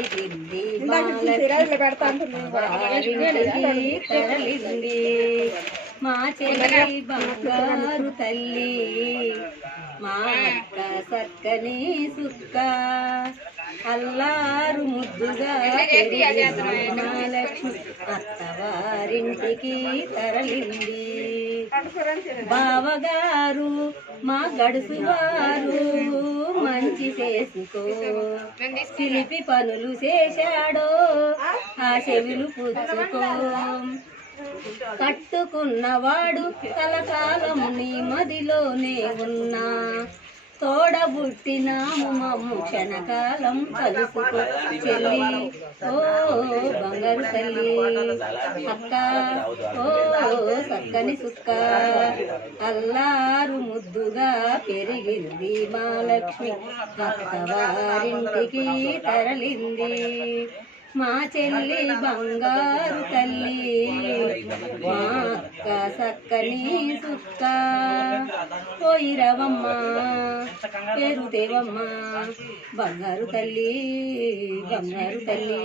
పెరిగింది తరలింది మా చెల్లి బంగారు తల్లి మా అక్క సక్కని సుక్క అల్లారు ముద్దుగా మహాలక్ష్మి అత్తవారింటికి తరలింది బావగారు మా గడుసువారు మంచి చేసుకో చిలిపి పనులు చేశాడో ఆ చెవులు పుచ్చుకో కట్టుకున్నవాడు కలకాలం నీ మదిలోనే ఉన్నా తోడబుట్టినాము మమ్ము క్షణకాలం కలుసుకో చెల్లి ఓ బంగారు తల్లి అక్క ఓ సక్కని సుక్క అల్లారు ముద్దుగా పెరిగింది మా లక్ష్మి అత్తవారింటికి తరలింది మా చెల్లి బంగారు తల్లి మా అక్క సక్కని సుక్క పోయిరవమ్మా పేరుదేవమ్మా బంగారు తల్లి బంగారు తల్లి